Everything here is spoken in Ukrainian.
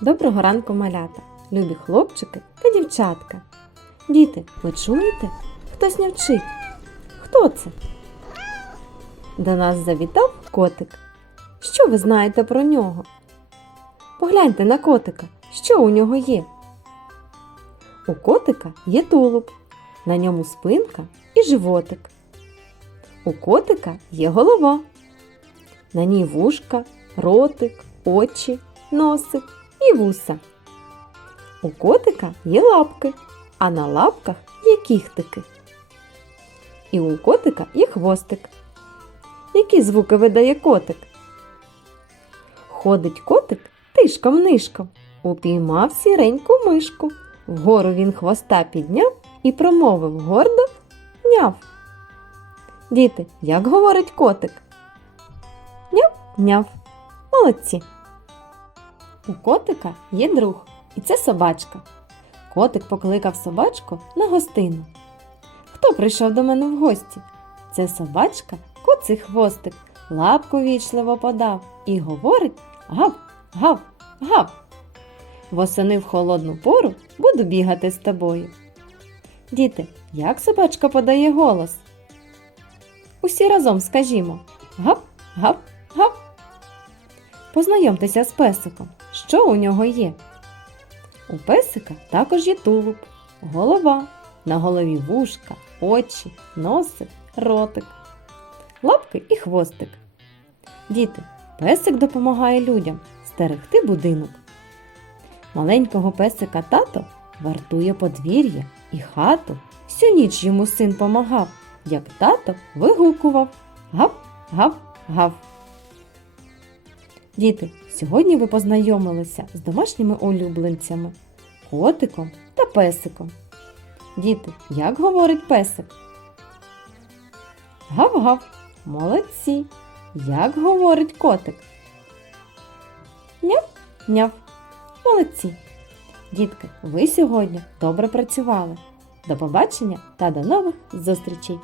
Доброго ранку, малята, любі хлопчики та дівчатка. Діти, ви чуєте? Хтось не вчить. Хто це? До нас завітав котик. Що ви знаєте про нього? Погляньте на котика, що у нього є. У котика є тулуб, на ньому спинка і животик. У котика є голова. На ній вушка, ротик, очі, носик і вуса. У котика є лапки, а на лапках є кіхтики. І у котика є хвостик. Які звуки видає котик? Ходить котик тишком-нишком, упіймав сіреньку мишку. Вгору він хвоста підняв і промовив гордо няв. Діти, як говорить котик? Няв-няв. Молодці. У котика є друг, і це собачка. Котик покликав собачку на гостину. Хто прийшов до мене в гості? Це собачка, коций хвостик, лапку вічливо подав і говорить гав, гав, гав. Восени в холодну пору буду бігати з тобою. Діти, як собачка подає голос? Усі разом скажімо гав, гав, гав. Познайомтеся з песиком. Що у нього є? У песика також є тулуб, голова, на голові вушка, очі, носик, ротик, лапки і хвостик. Діти, песик допомагає людям стерегти будинок. Маленького песика тато вартує подвір'я і хату. Всю ніч йому син помагав, як тато вигукував гав, гав, гав. Діти, сьогодні ви познайомилися з домашніми улюбленцями, котиком та песиком. Діти, як говорить песик? Гав-гав, молодці. Як говорить котик? Няв-няв, молодці. Дітки, ви сьогодні добре працювали. До побачення та до нових зустрічей!